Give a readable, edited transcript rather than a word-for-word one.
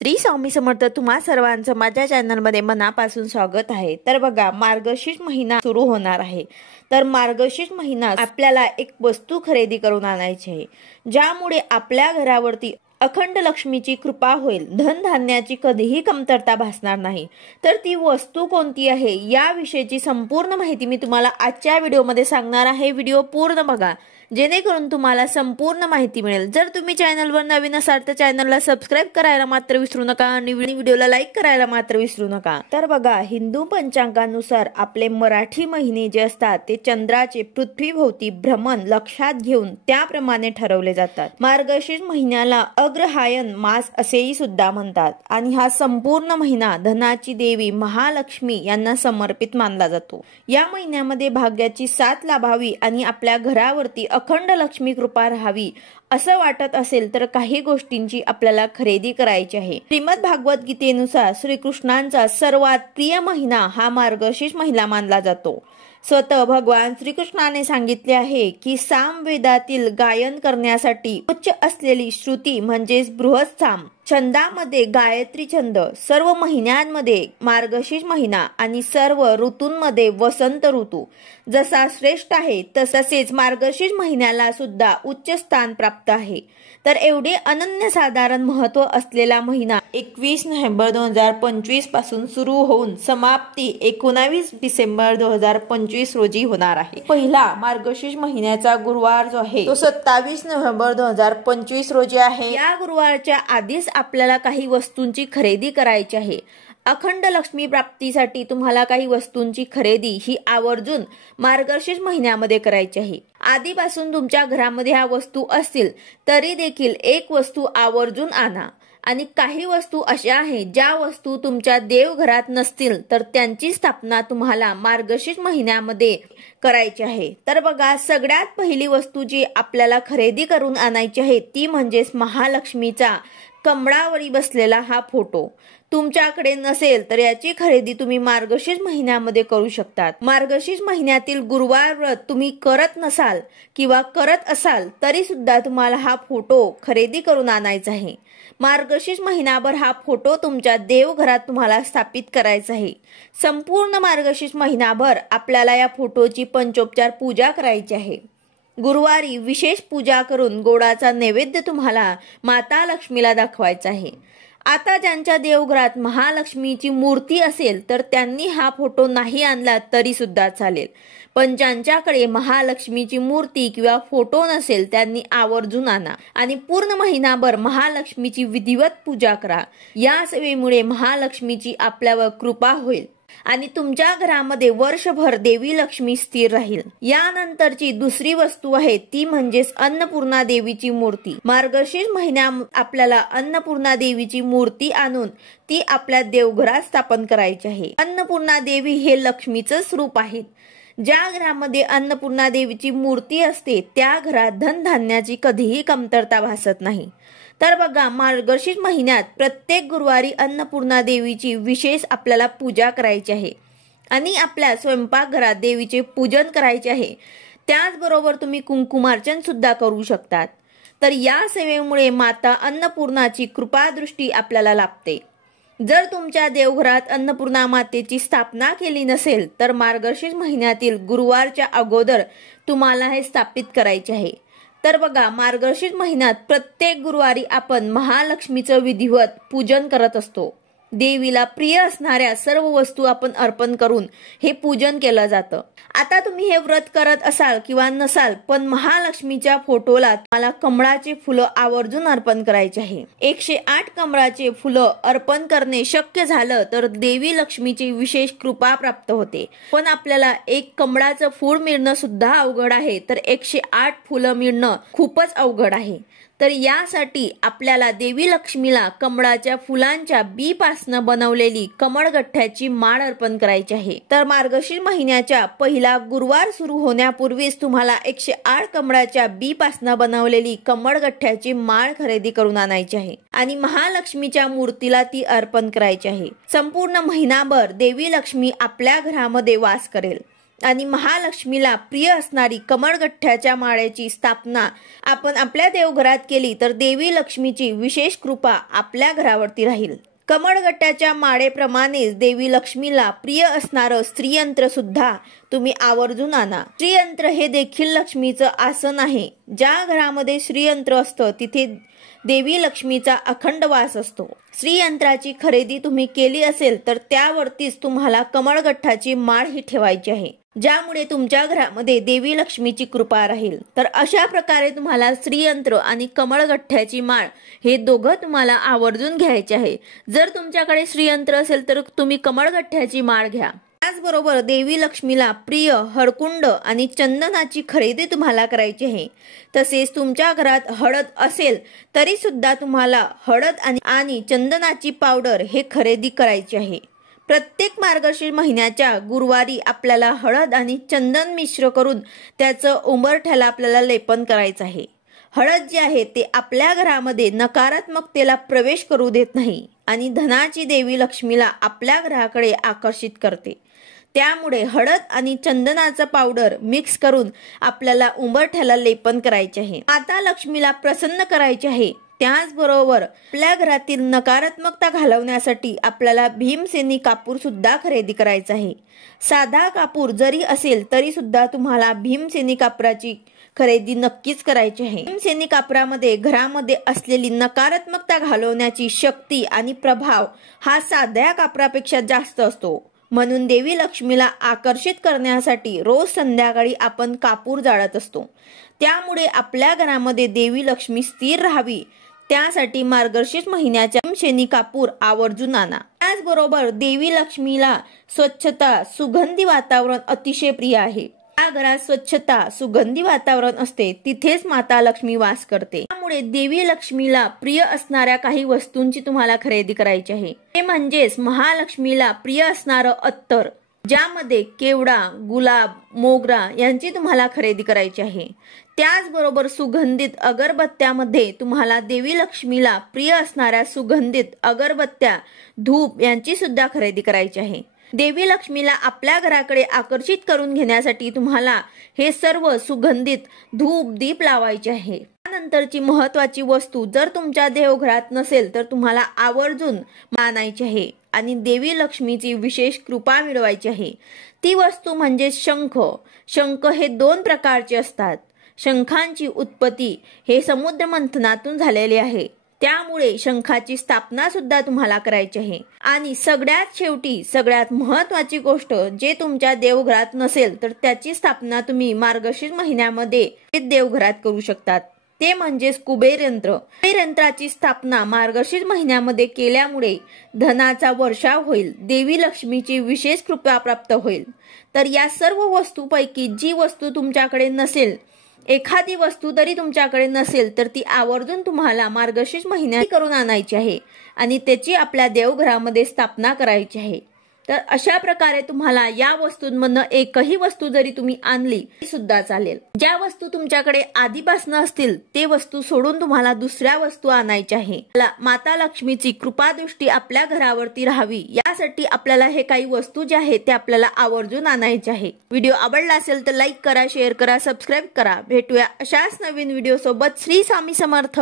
श्री स्वामी समर्थ तुम्हा सर्वांचं माझ्या चॅनलमध्ये मनापासून स्वागत आहे। तर बघा, मार्गशीर्ष महिना सुरू होणार आहे। तर मार्गशीर्ष महिना आपल्याला एक वस्तू खरेदी करून आणायची आहे, ज्यामुळे आपल्या घरावरती अखंड लक्ष्मीची कृपा होईल, धन धान्याची कधीही कमतरता भासणार नाही। तर ती वस्तू कोणती आहे याविषयीची संपूर्ण माहिती मी तुम्हाला आजच्या व्हिडिओमध्ये सांगणार आहे। व्हिडिओ पूर्ण बघा, जेणेकरून तुम्हाला संपूर्ण माहिती मिळेल। जर तुम्ही चॅनलवर नवीन असाल तर चॅनलला सबस्क्राइब करायला मात्र विसरू नका आणि व्हिडिओला लाईक करायला मात्र विसरू नका। तर बघा, हिंदू पंचांगानुसार आपले मराठी महिने जे असतात ते चंद्राचे पृथ्वीभोवती भ्रमण लक्षात घेऊन त्याप्रमाणे ठरवले जातात। मार्गशीर्ष महिन्याला अग्रहायण मास असेही सुद्धा म्हणतात आणि हा संपूर्ण महिना धनाची देवी महालक्ष्मी यांना समर्पित मानला जातो। या महिन्यामध्ये भाग्याची साथ लाभावी आणि आपल्या घरावरती अखंड लक्ष्मी कृपा राहावी असं वाटत असेल तर काही गोष्टींची आपल्याला खरेदी करायची आहे। श्रीमद भागवत गीतेनुसार श्रीकृष्णांचा सर्वात प्रिय महिना हा मार्गशीर्ष महिना मानला जातो। स्वतः भगवान श्रीकृष्णाने सांगितले आहे की सामवेदातील गायन करण्यासाठी उच्च असलेली श्रुती म्हणजेच बृहत्साम छंदामध्ये गायत्री छंद, सर्व महिन्यांमध्ये मार्गशीर्ष महिना आणि सर्व ऋतूंमध्ये वसंत ऋतू जसा श्रेष्ठ आहे तसेच मार्गशीर्ष महिन्याला सुद्धा उच्च स्थान प्राप्त आहे। तर एवढे अनन्यसाधारण महत्व असलेला महिना 21 नोव्हेंबर 2025 पासून सुरू होऊन समाप्ती 19 डिसेंबर 2025 रोजी होणार आहे। पहिला मार्गशीर्ष महिन्याचा गुरुवार जो आहे तो 27 नोव्हेंबर 2025 रोजी आहे। या गुरुवारच्या आधीच आपल्याला काही वस्तूंची खरेदी करायची आहे। अखंड लक्ष्मी प्राप्तीसाठी तुम्हाला काही वस्तूंची खरेदी ही आवर्जून मार्गशीर्ष महिन्यामध्ये करायची आहे। आधीपासून तुमच्या घरामध्ये ह्या वस्तू असतील तरी देखील एक वस्तू आवर्जून आणा आणि काही वस्तू अशा आहेत ज्या वस्तू तुमच्या देवघरात नसतील तर त्यांची स्थापना तुम्हाला मार्गशीर्ष महिन्यामध्ये करायची आहे। तर बघा, सगळ्यात पहिली वस्तू जी आपल्याला खरेदी करून आणायची आहे ती म्हणजेच महालक्ष्मीचा कमळावरी बसलेला हा फोटो। तुमच्याकडे नसेल तर याची खरेदी तुम्ही मार्गशीर्ष महिन्यामध्ये करू शकतात। मार्गशीर्ष महिन्यातील गुरुवार व्रत तुम्ही करत नसाल किंवा करत असाल तरी सुद्धा तुम्हाला हा फोटो खरेदी करून आणायचा आहे। मार्गशीर्ष महिनाभर हा फोटो तुमच्या देवघरात तुम्हाला स्थापित करायचा आहे। संपूर्ण मार्गशीर्ष महिनाभर आपल्याला या फोटोची पंचोपचार पूजा करायची आहे। गुरुवारी विशेष पूजा करून गोडाचा नैवेद्य तुम्हाला माता लक्ष्मीला दाखवायचा आहे। आता ज्यांच्या देवघरात महालक्ष्मीची मूर्ती असेल तर त्यांनी हा फोटो नाही आणला तरी सुद्धा चालेल, पण ज्यांच्याकडे महालक्ष्मीची मूर्ती किंवा फोटो नसेल त्यांनी आवर्जून आणा आणि पूर्ण महिनाभर महालक्ष्मीची विधिवत पूजा करा। या सेवेमुळे महालक्ष्मीची आपल्यावर कृपा होईल आणि तुमच्या घरामध्ये वर्षभर देवी लक्ष्मी स्थिर राहील। यानंतरची दुसरी वस्तू आहे ती म्हणजेच अन्नपूर्णा देवीची मूर्ती। मार्गशीर्ष महिन्यात आपल्याला अन्नपूर्णा देवीची मूर्ती आणून ती आपल्या देवघरात स्थापन करायची आहे। अन्नपूर्णा देवी हे लक्ष्मीचं रूप आहे। ज्या घरामध्ये अन्नपूर्णा देवीची मूर्ती असते त्या घरात धनधान्याची कधीही कमतरता भासत नाही। तर बघा, मार्गशीर्ष महिन्यात प्रत्येक गुरुवारी अन्नपूर्णा देवीची विशेष आपल्याला पूजा करायची आहे आणि आपल्या स्वयंपाकघरात देवीचे पूजन करायचे आहे। त्याचबरोबर तुम्ही कुंकुमार्चन सुद्धा करू शकतात। तर या सेवेमुळे माता अन्नपूर्णाची कृपादृष्टी आपल्याला लाभते। जर तुमच्या देवघरात अन्नपूर्णा मातेची स्थापना केली नसेल तर मार्गशीर्ष महिन्यातील गुरुवारच्या अगोदर तुम्हाला हे स्थापित करायचे आहे। तर बघा, मार्गशीर्ष महिन्यात प्रत्येक गुरुवारी आपण महालक्ष्मीचं विधिवत पूजन करत असतो। देवीला प्रिय असणाऱ्या सर्व वस्तू आपण अर्पण करून हे पूजन केलं जातं। आता तुम्ही हे व्रत करत असाल किंवा नसाल, पण महालक्ष्मीच्या फोटोला तुम्हाला कमळाचे फुलं आवर्जून अर्पण करायचे आहे। 108 कमळाचे फुलं अर्पण करणे शक्य झालं तर देवी लक्ष्मीची विशेष कृपा प्राप्त होते, पण आपल्याला एक कमळाचं फूल मिळणं सुद्धा अवघड आहे तर 108 फुलं मिळणं खूपच अवघड आहे। तर यासाठी आपल्याला देवी लक्ष्मीला कमळाच्या फुलांच्या बी पासून बनवलेली कमळगठ्ठ्याची माळ अर्पण करायची आहे। तर मार्गशीर्ष महिन्याच्या पहिला गुरुवार सुरू होण्यापूर्वीच तुम्हाला 108 कमळाच्या बी पासून बनवलेली कमळगठ्ठ्याची माळ खरेदी करून आणायची आहे आणि महालक्ष्मीच्या मूर्तीला ती अर्पण करायची आहे। संपूर्ण महिनाभर देवी लक्ष्मी आपल्या घरामध्ये वास करेल। आणि महालक्ष्मीला प्रिय असणारी कमळगठ्ठ्याच्या माळेची स्थापना आपण आपल्या देवघरात केली तर देवी लक्ष्मीची विशेष कृपा आपल्या घरावरती राहील। कमळगट्ट्याच्या माळेप्रमाणेच देवी लक्ष्मीला प्रिय असणारं श्रीयंत्र सुद्धा तुम्ही आवर्जून आणा। श्रीयंत्र हे देखील लक्ष्मीचं आसन आहे। ज्या घरामध्ये श्रीयंत्र असतं तिथे देवी लक्ष्मीचा अखंड वास असतो। श्रीयंत्राची खरेदी तुम्ही केली असेल तर त्यावरतीच तुम्हाला कमळगठ्ठाची माळ ही ठेवायची आहे, ज्यामुळे तुमच्या घरामध्ये देवी लक्ष्मीची कृपा राहील। तर अशा प्रकारे तुम्हाला श्रीयंत्र आणि कमळगठ्ठ्याची माळ हे दोघं तुम्हाला आवर्जून घ्यायचे आहे। जर तुमच्याकडे श्रीयंत्र असेल तर तुम्ही कमळगठ्ठ्याची माळ घ्या। त्याचबरोबर देवी लक्ष्मीला प्रिय हळकुंड आणि चंदनाची खरेदी तुम्हाला करायची आहे। तसेच तुमच्या घरात हळद असेल तरी सुद्धा तुम्हाला हळद आणि चंदनाची पावडर हे खरेदी करायची आहे। प्रत्येक मार्गशीर्ष महिन्याच्या गुरुवारी आपल्याला हळद आणि चंदन मिश्र करून त्याचं उंबरठ्याला आपल्याला लेपन करायचं आहे। हळद जी आहे ते आपल्या घरामध्ये नकारात्मकतेला प्रवेश करू देत नाही आणि धनाची देवी लक्ष्मीला आपल्या घराकडे आकर्षित करते। त्यामुळे हळद आणि चंदनाचा पावडर मिक्स करून आपल्याला उंबरठ्याला लेपन करायचे आहे। माता लक्ष्मीला प्रसन्न करायचे आहे। त्याचबरोबर आपल्या घरातील नकारात्मकता घालवण्यासाठी आपल्याला भीमसेनी कापूर सुद्धा खरेदी करायचा आहे। साधा कापूर जरी असेल तरी सुद्धा तुम्हाला भीमसेनी कापराची खरेदी नक्कीच करायची आहे। भीमसेनी कापरामध्ये घरामध्ये असलेली नकारात्मकता घालवण्याची शक्ती आणि प्रभाव हा साध्या कापरापेक्षा जास्त असतो। म्हणून देवी लक्ष्मीला आकर्षित करण्यासाठी रोज संध्याकाळी आपण कापूर जाळत असतो। त्यामुळे आपल्या घरामध्ये देवी लक्ष्मी स्थिर राहावी त्यासाठी मार्गशीर्ष महिन्याच्या भीमसेनी कापूर आवर्जून आणा। त्याचबरोबर देवी लक्ष्मीला स्वच्छता सुगंधी वातावरण अतिशय प्रिय आहे। ज्या घरात स्वच्छता सुगंधी वातावरण असते तिथेच माता लक्ष्मी वास करते। त्यामुळे देवी लक्ष्मीला प्रिय असणाऱ्या काही वस्तूंची तुम्हाला खरेदी करायची आहे। ते म्हणजेच महालक्ष्मीला प्रिय असणारं अत्तर, ज्यामध्ये केवडा, गुलाब, मोगरा यांची तुम्हाला खरेदी करायची आहे। त्याचबरोबर सुगंधित अगरबत्त्यामध्ये तुम्हाला देवी लक्ष्मीला प्रिय असणाऱ्या सुगंधित अगरबत्त्या, धूप यांची सुद्धा खरेदी करायची आहे। देवी लक्ष्मीला आपल्या घराकडे आकर्षित करून घेण्यासाठी तुम्हाला हे सर्व सुगंधित धूप दीप लावायचे आहे। त्यानंतरची महत्त्वाची वस्तू जर तुमच्या देवघरात नसेल तर तुम्हाला आवर्जून मानायची आहे आणि देवी लक्ष्मीची विशेष कृपा मिळवायची आहे। ती वस्तू म्हणजे शंख। शंख हे दोन प्रकारचे असतात। शंखांची उत्पत्ती हे समुद्र मंथनातून झालेली आहे। त्यामुळे शंखाची स्थापना सुद्धा तुम्हाला करायची आहे। आणि सगळ्यात शेवटी सगळ्यात महत्त्वाची गोष्ट, जे तुमच्या देवघरात नसेल तर त्याची स्थापना तुम्ही मार्गशीर्ष महिन्यामध्ये देवघरात करू शकतात। ते म्हणजे कुबेर यंत्र। कुबेर यंत्राची स्थापना मार्गशीर्ष महिन्यामध्ये केल्यामुळे धनाचा वर्षाव होईल, देवी लक्ष्मीची विशेष कृपा प्राप्त होईल। तर या सर्व वस्तूंपैकी जी वस्तू तुमच्याकडे नसेल, एखादी वस्तू तरी तुमच्याकडे नसेल तर ती आवर्जून तुम्हाला मार्गशीर्ष महिन्यात करून आणायची आहे आणि त्याची आपल्या देवघरामध्ये स्थापना करायची आहे। तर अशा प्रकारे तुम्हाला या वस्तूंमधनं एकही वस्तू जरी तुम्ही आणली सुद्धा चालेल। ज्या वस्तू तुमच्याकडे आधीपासून असतील ते वस्तू सोडून तुम्हाला दुसऱ्या वस्तू आणायच्या आहे। माता लक्ष्मीची कृपा दृष्टी आपल्या घरावरती राहावी यासाठी आपल्याला हे काही वस्तू ज्या आहेत ते आपल्याला आवर्जून आणायचे आहे। व्हिडिओ आवडला असेल तर लाईक करा, शेअर करा, सबस्क्राईब करा। भेटूया अशाच नवीन व्हिडिओ सोबत। श्री स्वामी समर्थ।